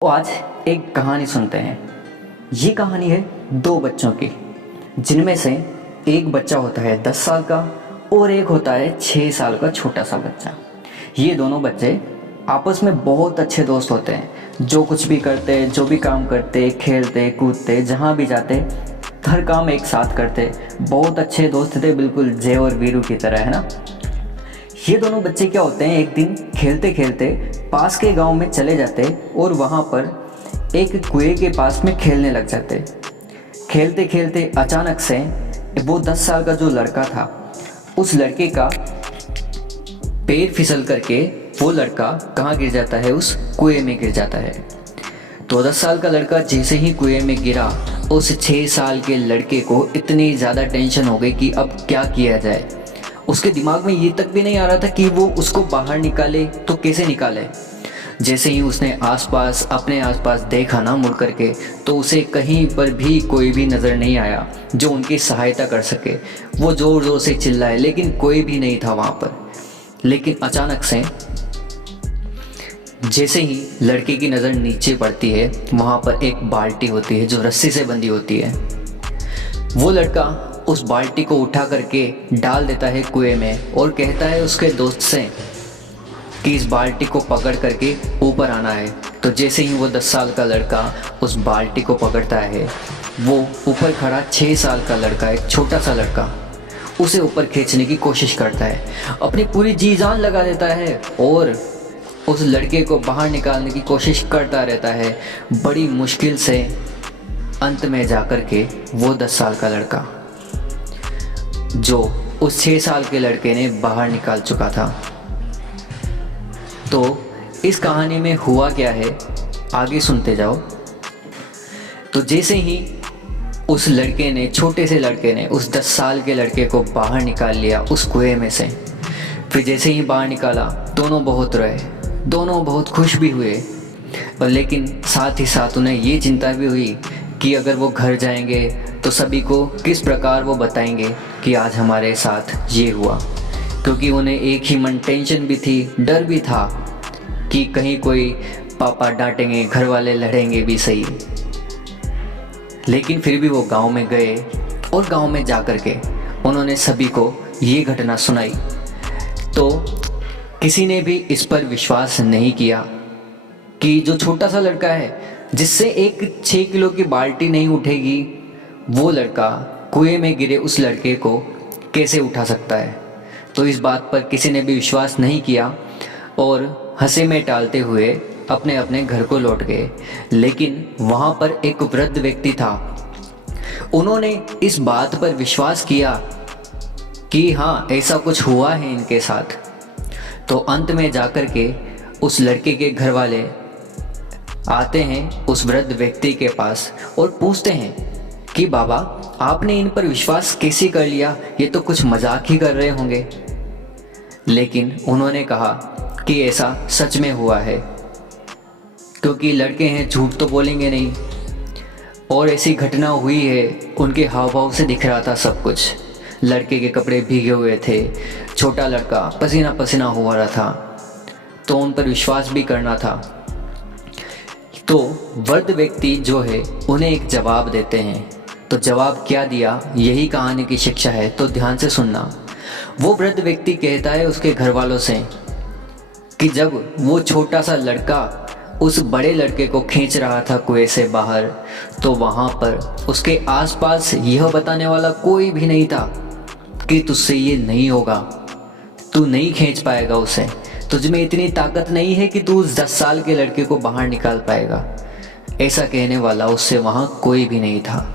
तो आज एक कहानी सुनते हैं। ये कहानी है दो बच्चों की, जिनमें से एक बच्चा होता है 10 साल का और एक होता है 6 साल का छोटा सा बच्चा। ये दोनों बच्चे आपस में बहुत अच्छे दोस्त होते हैं। जो कुछ भी करते, जो भी काम करते, खेलते कूदते, जहाँ भी जाते, हर काम एक साथ करते। बहुत अच्छे दोस्त थे, बिल्कुल जय और वीरू की तरह, है ना। ये दोनों बच्चे क्या होते हैं, एक दिन खेलते खेलते पास के गांव में चले जाते और वहाँ पर एक कुएं के पास में खेलने लग जाते। खेलते खेलते अचानक से वो 10 साल का जो लड़का था, उस लड़के का पैर फिसल करके वो लड़का कहाँ गिर जाता है, उस कुएं में गिर जाता है। तो 10 साल का लड़का जैसे ही कुएं में गिरा, उस 6 साल के लड़के को इतनी ज़्यादा टेंशन हो गई कि अब क्या किया जाए। उसके दिमाग में ये तक भी नहीं आ रहा था कि वो उसको बाहर निकाले तो कैसे निकाले। जैसे ही उसने अपने आसपास देखा ना मुड़ करके, तो उसे कहीं पर भी कोई भी नज़र नहीं आया जो उनकी सहायता कर सके। वो ज़ोर ज़ोर से चिल्लाए, लेकिन कोई भी नहीं था वहाँ पर। लेकिन अचानक से जैसे ही लड़के की नज़र नीचे पड़ती है, वहाँ पर एक बाल्टी होती है जो रस्सी से बंधी होती है। वो लड़का उस बाल्टी को उठा करके डाल देता है कुएं में और कहता है उसके दोस्त से कि इस बाल्टी को पकड़ करके ऊपर आना है। तो जैसे ही वो 10 साल का लड़का उस बाल्टी को पकड़ता है, वो ऊपर खड़ा 6 साल का लड़का, एक छोटा सा लड़का, उसे ऊपर खींचने की कोशिश करता है। अपनी पूरी जी जान लगा देता है और उस लड़के को बाहर निकालने की कोशिश करता रहता है। बड़ी मुश्किल से अंत में जाकर के वो 10 साल का लड़का, जो उस 6 साल के लड़के ने बाहर निकाल चुका था। तो इस कहानी में हुआ क्या है, आगे सुनते जाओ। तो जैसे ही उस लड़के ने, छोटे से लड़के ने, उस 10 साल के लड़के को बाहर निकाल लिया उस कुएं में से। फिर जैसे ही बाहर निकाला, दोनों बहुत रोए, दोनों बहुत खुश भी हुए, और लेकिन साथ ही साथ उन्हें ये चिंता भी हुई कि अगर वो घर जाएंगे तो सभी को किस प्रकार वो बताएंगे कि आज हमारे साथ ये हुआ। क्योंकि उन्हें एक ही मन टेंशन भी थी, डर भी था कि कहीं कोई पापा डांटेंगे, घर वाले लड़ेंगे भी सही। लेकिन फिर भी वो गांव में गए और गांव में जा कर के उन्होंने सभी को ये घटना सुनाई। तो किसी ने भी इस पर विश्वास नहीं किया कि जो छोटा सा लड़का है, जिससे एक 6 किलो की बाल्टी नहीं उठेगी, वो लड़का कुएं में गिरे उस लड़के को कैसे उठा सकता है। तो इस बात पर किसी ने भी विश्वास नहीं किया और हंसे में टालते हुए अपने अपने घर को लौट गए। लेकिन वहाँ पर एक वृद्ध व्यक्ति था। उन्होंने इस बात पर विश्वास किया कि हाँ, ऐसा कुछ हुआ है इनके साथ। तो अंत में जाकर के उस लड़के के घर वाले आते हैं उस वृद्ध व्यक्ति के पास और पूछते हैं कि बाबा, आपने इन पर विश्वास कैसे कर लिया, ये तो कुछ मजाक ही कर रहे होंगे। लेकिन उन्होंने कहा कि ऐसा सच में हुआ है, क्योंकि लड़के हैं, झूठ तो बोलेंगे नहीं। और ऐसी घटना हुई है, उनके हाव भाव से दिख रहा था सब कुछ। लड़के के कपड़े भीगे हुए थे, छोटा लड़का पसीना पसीना हुआ रहा था, तो उन पर विश्वास भी करना था। तो वृद्ध व्यक्ति जो है, उन्हें एक जवाब देते हैं। तो जवाब क्या दिया, यही कहानी की शिक्षा है, तो ध्यान से सुनना। वो वृद्ध व्यक्ति कहता है उसके घर वालों से कि जब वो छोटा सा लड़का उस बड़े लड़के को खींच रहा था कुएं से बाहर, तो वहाँ पर उसके आसपास यह बताने वाला कोई भी नहीं था कि तुझसे ये नहीं होगा, तू नहीं खींच पाएगा उसे, तुझ में इतनी ताकत नहीं है कि तू उस 10 साल के लड़के को बाहर निकाल पाएगा। ऐसा कहने वाला उससे वहाँ कोई भी नहीं था।